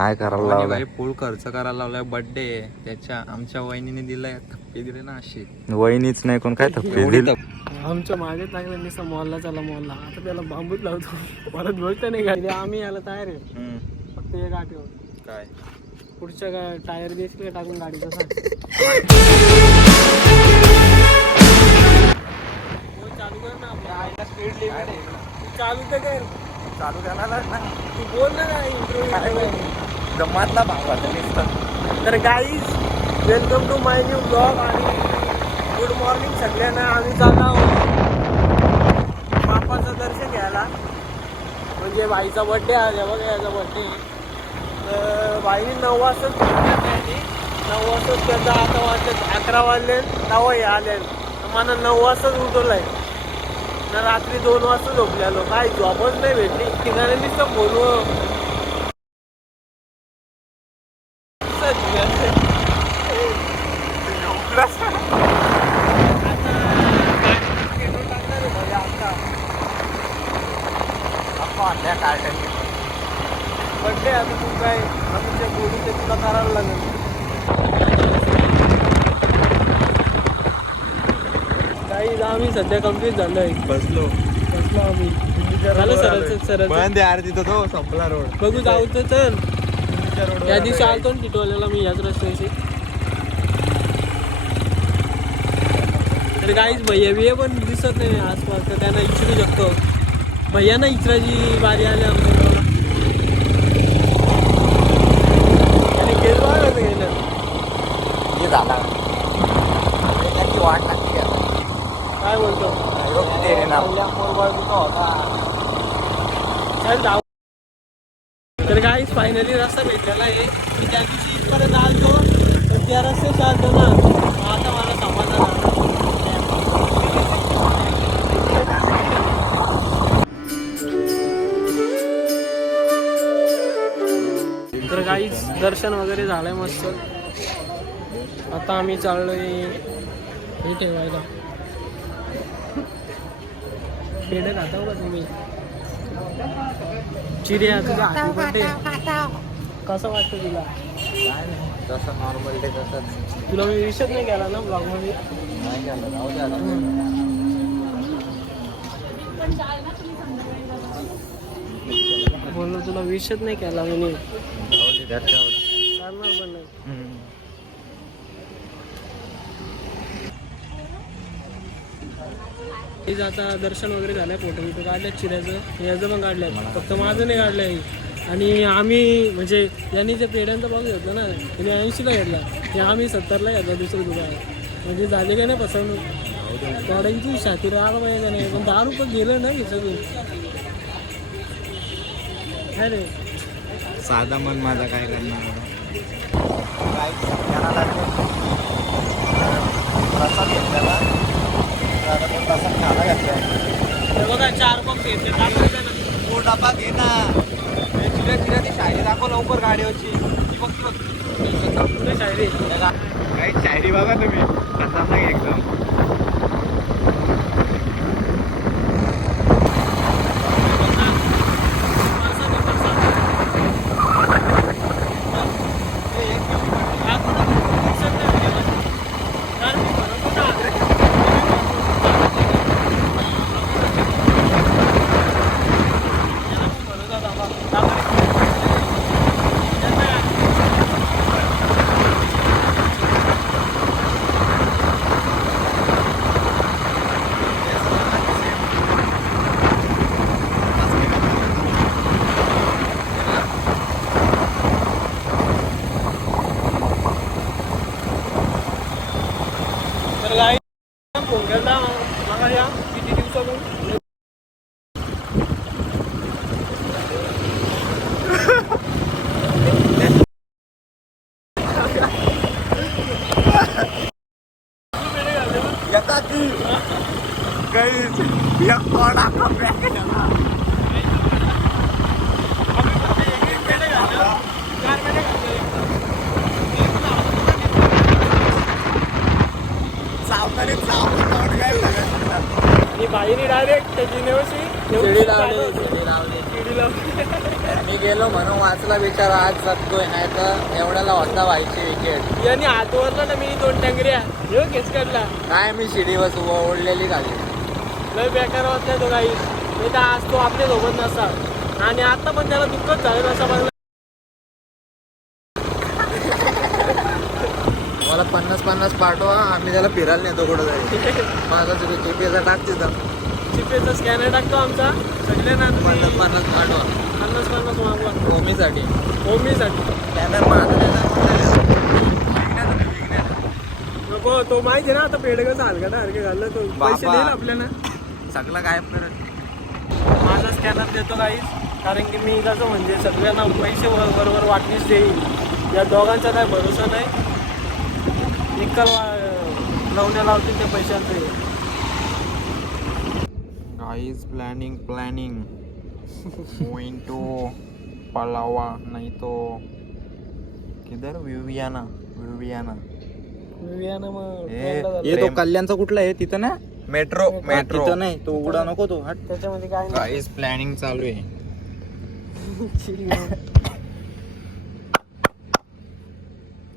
काय करायला आणि लावलाय? भाई फुल खर्च करायला लावलाय. बर्थडे त्याच्या आमच्या वहिनीने दिलाय, थप्पे दिले ना अशी. वहिनीच नाही कोण काय थप्पी एवढी दिली? आमच्या मागे लागलं निसा मॉलला चला मॉलला, आता त्याला बांबूच लावतो. परत गोष्ट नाही गाडी आम्ही याला तयार आहे. फक्त एक आठवण काय पुढच्या टायर देशील का टाकून गाडीचा सांग. चालू कर ना आपल्या स्पीड लिमिट आहे. चालू तर कर. चालू करायला ना तू बोल ना इंटरव्ह्यू. जमातला भागवायचं नुसतं. तर guys welcome to my new blog आणि गुड मॉर्निंग सगळ्यांना. आम्ही चाललो आहोत बाप्पाचं दर्शन घ्यायला. म्हणजे बाईचा बड्डे आहे बघा, याचा बड्डे. तर बाईने 9 वाजताच 9 वाजताच त्यांचा आता वाजले 11 वाजले तेव्हा हे आले. मला 9 वाजताच उठवलं आहे ना, रात्री 2 वाजता झोपलेलो. काय जॉबच नाही भेटली ठिकाणी नुसतं बोलू. बड्डे आता तू काय आमच्या बोलू ते तुला करावं लागेल. काही आम्ही सध्या कम्प्लीट झालोय. बसलो आम्ही झालं सरळ सरळ बंद यार तिथं, तो संपला रोड. बघू जाऊ तर चल. रोड त्या दिवशी आलतो ना टिटोल्याला मी याच रस्त्याशी. तर काहीच भैया बिया पण दिसत नाही आसपास, तर त्यांना इचरू शकतो. भैया ना इचराची बारी आली आमच्या गावाला. आणि गेलो गेलं हे झाला त्याची वाट लागते का? काय बोलतो चल जाऊ. तर काहीच फायनली रस्ता भेटलेला आहे. मी त्या दिवशी इथपर्यंत आलतो तर त्या रस्त्याशी आलतो ना, आता मला समाधान आलं. तर काहीच दर्शन वगैरे झालंय मस्त. आता आम्ही चाललोय हे ठेवायला. पेढे खाता का तुम्ही? चिऱ्या तुझा हॅपी बर्थडे कसं वाटतं तुला? जसं नॉर्मल डे तसंच. तुला मी विषयच नाही केला ना ब्लॉग मध्ये. नाही केलं, जाऊ द्या आता. बोललो तुला विषयच नाही केला मी. जाऊ दे, त्यात काय होतं. करणार पण नाही. हेच आता दर्शन वगैरे झालंय. फोटो बिटो काढल्यात चिऱ्याचं, याचं पण काढलंय. फक्त माझं नाही काढलंय. आणि आम्ही म्हणजे यांनी जे पेढ्यांचा भाव घेतला ना, त्याने 80ला घेतला, ते आम्ही 70ला घेतला दुसरं दुकान. म्हणजे झाले काय नाही फसवणूक. गाड्यांची शाती राहायला पाहिजे त्याने, पण 10 रुपये गेलं ना हे सगळं. काय रे साधा मन माझा काय करणार. प्रसाद घेतलेला प्रसाद खायला घेतलाय. हे बघा 4 बॉक्स घेतले. दाखवायचं ना तो डबा घे ना. चिऱ्या चिऱ्या ती शायरी दाखव लवकर गाडीवरची. ती बघ पुढे शायरी. काही शायरी बघा तुम्ही, खतरनाक एकदम. तर गाई फोन केला मला या किती दिवसातून. आणि बाईने डायरेक्ट जिनेवशी शिडी लावली, शिडी लावली. शिडी लावली. मी गेलो म्हणून वाचला बिचारा, आज जगतोय, नाही तर एवढ्याला होता व्हायची विकेट. याने हात वरला ना, मी 2 टंगऱ्या हे केस काढला. काय मी शिडीवर ओढलेली खाली. लय बेकार वाटला तो काही, नाही तर आज तो आपल्या सोबत नसा. आणि आता पण त्याला दुःखच झालं नसा बघला. मला 50-50 पाठवा, आम्ही त्याला फिरायला नेतो कुठं जाईल. माझा GPS टाक तिथं. जीपीएसचा स्कॅनर टाकतो आमचा सगळ्यांना. 50-50 पाठवा 50-50 मागवा होमीसाठी. होमीसाठी कॅमेरा माझा नको. तो माहिती आहे ना आता पेडगाचा हलका हलके घालला तो, पैसे बाबा. देईल आपल्याला. सगळं गायब करत. माझा स्कॅनर देतो काहीच, कारण की मी कसं म्हणजे सगळ्यांना पैसे बरोबर वाटणीच देईल. या दोघांचा काय भरोसा नाही. निकल लावण्या लावतील त्या पैशांचे. Guys planning going to Palava, नहीं तो किधर विवियाना. ये तो कल्याणचा कुठला आहे तिथं ना? मेट्रो तिथं नाही, तो उघडा नको तो. हट. त्याच्यामध्ये काय गाइस प्लॅनिंग चालू आहे.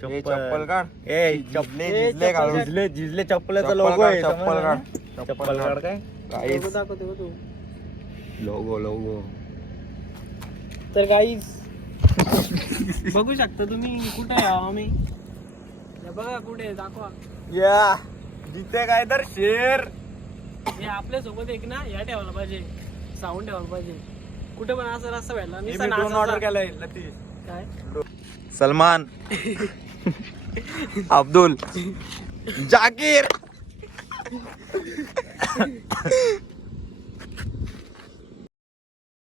चप्पल. चप्पल काढ. झिजले चप्पलाचा चप्पल लोगो काढ, आहे. चप्पल काढ. चप्पल काढ काय? लोगो दाखवतो तू. लोगो. तर गाईज बघू शकता तुम्ही कुठे आहे आम्ही. हे बघा कुठे दाखवा. या जिथे काय तर शेर. हे आपल्या सोबत एक ना या ठेवायला पाहिजे, साऊंड ठेवायला पाहिजे. कुठे पण असं रस्ता भेटला. ऑर्डर केलाय. काय सलमान, अब्दुल, जाकीर.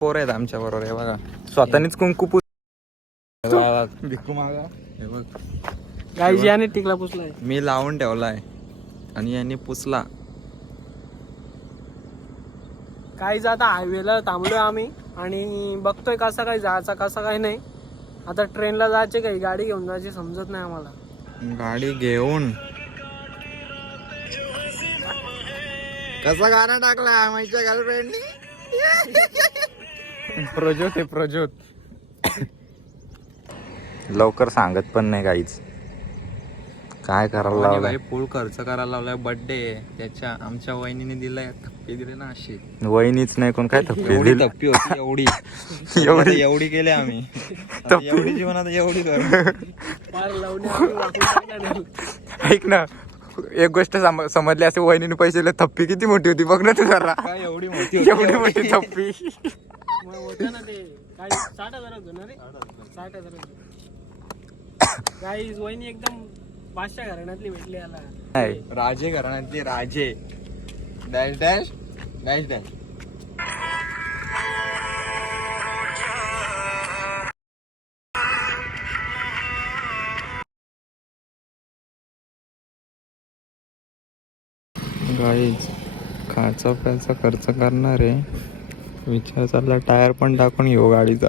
पोर आहेत आमच्या बरोबर. हे बघा स्वतःनीच कुंकू भिक्कू मागा. हे बघ गाईज याने टिकला पुसलाय. मी लावून ठेवलाय आणि यांनी पुसला. काहीच आता हायवेला थांबलोय आम्ही आणि बघतोय कसा काय जायचा कसा काय नाही. आता ट्रेनला जायचे काही गाडी घेऊन जायची समजत नाही आम्हाला. गाडी घेऊन कसा गाणं टाकला माझ्या गर्लफ्रेंडनी. प्रज्योत लवकर सांगत पण नाही काहीच. काय करायला लावलाय? फुल खर्च करायला लावलाय. बर्थडे त्याच्या आमच्या वहिनीने दिलाय. थप्पी दिले ना अशी. वहिनीच नाही कोण काय एवढी थप्पी थप्पी होती एवढी एवढी केली आम्ही. आता एवढी जीवनात एवढी कर. फार लावणी आम्ही वाकून टाकल्या. ऐक ना, एक गोष्ट समजली असे, वहिनीने पैसे दिले. थप्पी किती मोठी होती बघ ना तू जरा. काय एवढी मोठी एवढी मोठी थप्पी. मग होतं ना ते काय 60,000 होतं ना रे. 60,000 होतं. गाईज वहिनी एकदम बादशाह घराण्यातली भेटली याला. नाही. राजे घराण्यातले राजे. Dash dash dash dash. Guys खायचा प्यायचा खर्च करणार आहे. विचार चालला टायर पण टाकून घेऊ गाडीचा.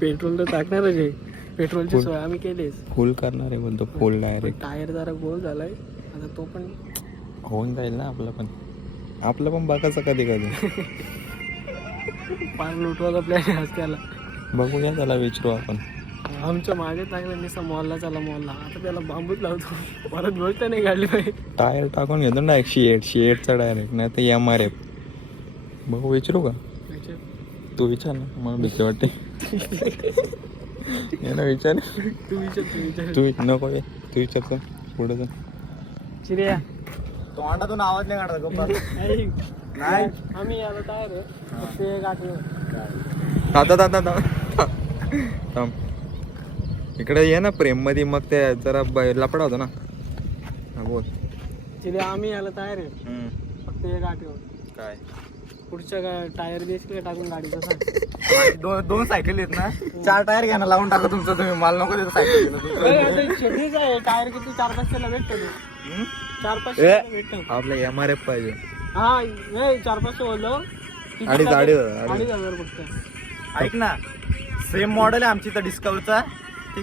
पेट्रोल तर टाकणारच आहे. पेट्रोलची सोय आम्ही केलीच. फुल करणार आहे बोलतो. फुल डायरेक्ट टायर जरा गोल झालाय आता तो पण होऊन जाईल ना. आपलं पण बघायचं कधी पार लुटवायचा प्लॅन आहे त्याला. बघूया, त्याला विचारू आपण. आमच्या मागे चांगलं निसा मॉलला चला मॉलला. आता त्याला बांबूच लावतो. परत गोष्ट नाही काढली पाहिजे. टायर टाकून घेतो ना. शेडचा डायरेक्ट, नाही तर MRF. बघू, विचारू का? तू विचार ना, मला भीती वाटते. विचार. तू नको तू विचारतो पुढे जा. चिऱ्या तोंडातून आवाज नाही काढता. नाही आम्ही आता टायर ते गाठलो. थांब इकडे ये ना प्रेम मध्ये. मग ते जरा लपडा होतो ना. बोल. चिऱ्या आम्ही याला तयार आहे. फक्त एक आठवण काय पुढच्या टायर बेसकडे टाकून गाडीचा सांग. दोन सायकल आहेत ना. 4 टायर घ्या ना, लावून टाका तुमचं तुम्ही. मला नको देतो सायकल. छोटीच आहे टायर. किती 4-500 भेटतो तो. 4-500 भेटतो. आपला MRF पाहिजे. हा नाही 4-500 बोललो. 2,500 फक्त. ऐक ना, सेम मॉडेल आहे आमची तर डिस्कवरचा. ती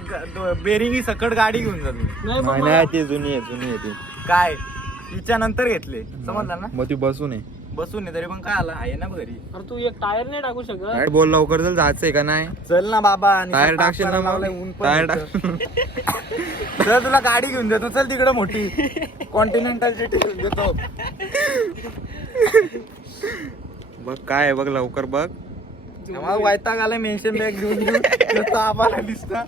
बेरिंग ही सकट गाडी घेऊन जातो. नाही मग नाही ती जुनी आहे ती. काय तिच्या नंतर घेतले, समजलं ना. मग ती बसून आहे. बसून तरी पण काय आला आहे ना घरी. अरे तू एक टायर नाही टाकू शकत. काय बोल लवकर चल जायचंय का नाही. चल ना बाबा. टायर टाकशील ना मग? टायर टाक. चल तुला गाडी घेऊन देतो. चल तिकडे मोठी कॉन्टिनेंटल सिटी घेऊन देतो. बघ काय आहे बघ लवकर बघ. मला वैताग आला मेन्शन बॅग घेऊन घेऊन आम्हाला दिसतं.